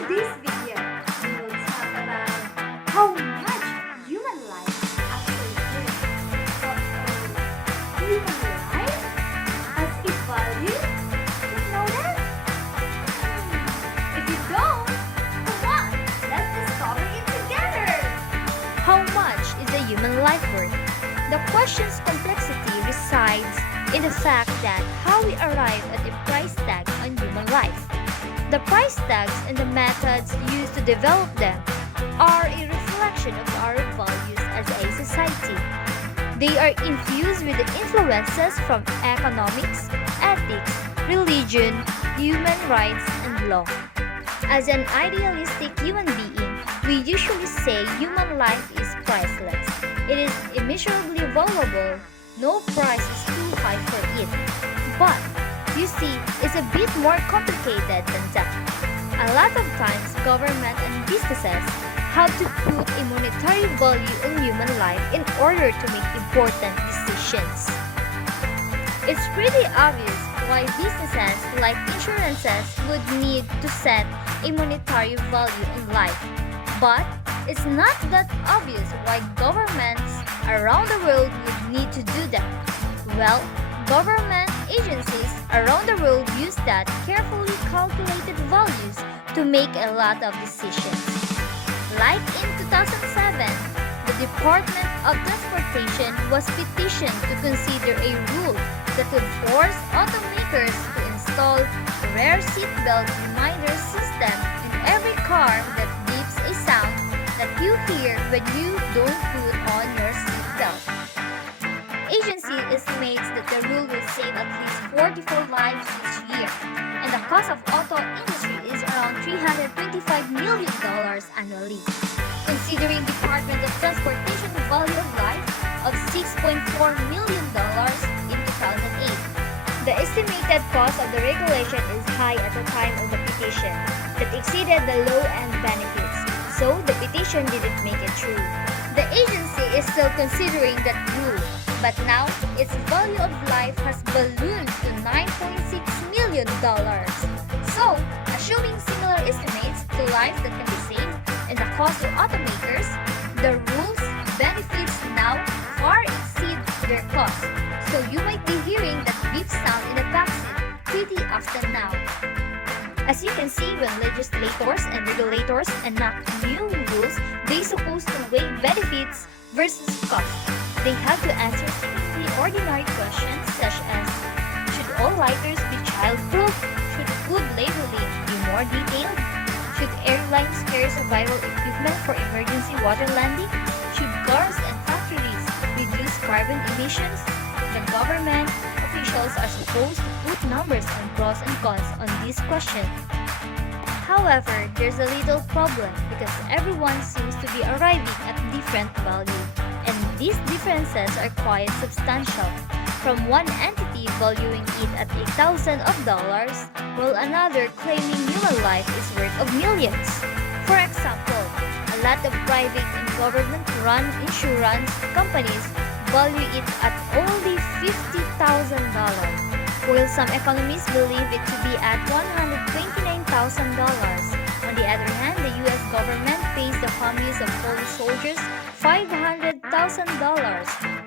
today's video, we will talk about how much human life actually is. Human life has a value? You know that? If you don't, come on, let's discover it together. How much is a human life worth? The question's complexity resides in the fact that how we arrive at a price tag on human life. The price tags and the methods used to develop them are a reflection of our values as a society. They are infused with the influences from economics, ethics, religion, human rights, and law. As an idealistic human being, we usually say human life is priceless. It is immeasurably valuable. No price is too high for it. But, you see, it's a bit more complicated than that. A lot of times, government and businesses have to put a monetary value on human life in order to make important decisions. It's pretty obvious why businesses like insurances would need to set a monetary value on life. But it's not that obvious why governments around the world would need to do that. Well, government agencies around the world use that carefully calculated values to make a lot of decisions. Like in 2007, the Department of Transportation was petitioned to consider a rule that would force automakers to install rear seatbelt reminder system in every car that beeps a sound that you hear when you don't put on your seatbelt. Agency estimates that the rule will save at least 44 lives each year, and the cost of auto industry is around $325 million annually. Considering Department of Transportation value of life of $6.4 million in 2008. The estimated cost of the regulation is high at the time of the petition, that exceeded the low-end benefits, so the petition didn't make it through. The agency is still considering that rule, but now its value of life has ballooned to $9.6 million. So, assuming similar estimates to lives that can be saved and the cost to automakers, the rule's benefits now far exceed their cost. So you might be hearing that beep sound in the backseat pretty often now. As you can see, when legislators and regulators enact new rules, they supposed to weigh benefits versus cost. They have to answer seemingly ordinary questions such as, should all lighters be child-proof? Should food labeling be more detailed? Should airlines carry survival equipment for emergency water landing? Should cars and factories reduce carbon emissions? The government officials are supposed to put numbers and pros and cons on this question. However, there's a little problem because everyone seems to be arriving at different value, and these differences are quite substantial. From one entity valuing it at $1,000, while another claiming human life is worth of millions. For example, a lot of private and government-run insurance companies value it at only $50,000, while some economists believe it to be at $129,000. On the other hand, the US government pays the families of fallen soldiers $500,000,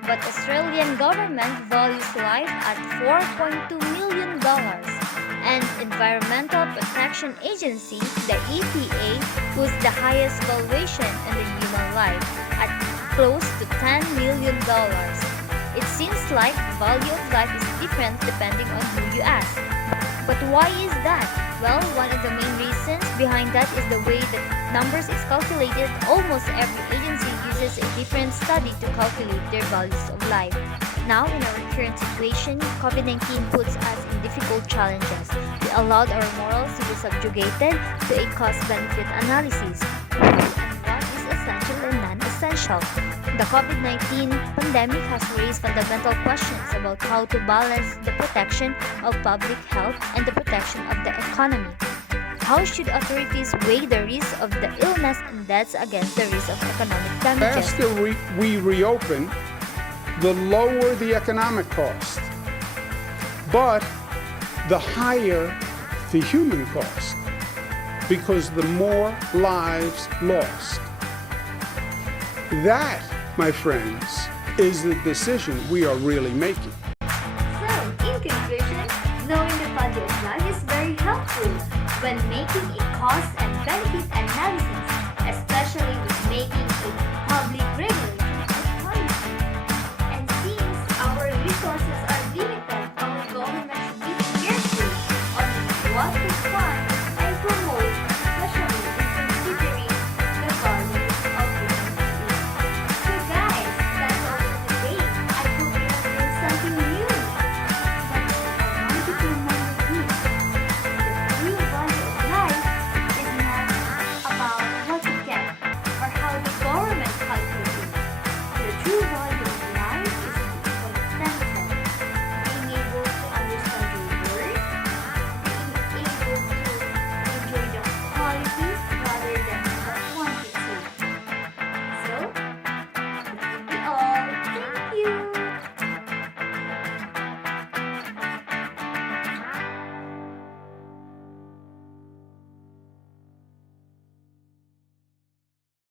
but Australian government values life at $4.2 million. And Environmental Protection Agency, the EPA, puts the highest valuation on the human life at close to $10 million. It seems like the value of life is different depending on who you ask. But why is that? Well, one of the main reasons behind that is the way that numbers is calculated. Almost every agency uses a different study to calculate their values of life. Now, in our current situation, COVID-19 puts us in difficult challenges. We allowed our morals to be subjugated to a cost-benefit analysis. And what is essential and non-essential? The COVID-19 pandemic has raised fundamental questions about how to balance the protection of public health and the protection of the economy. How should authorities weigh the risk of the illness and deaths against the risk of economic damages? faster we reopen, the lower the economic cost, but the higher the human cost. because the more lives lost. That, my friends, is the decision we are really making. So, in conclusion, knowing the value of life is very helpful when making a cost and benefit analysis, especially with making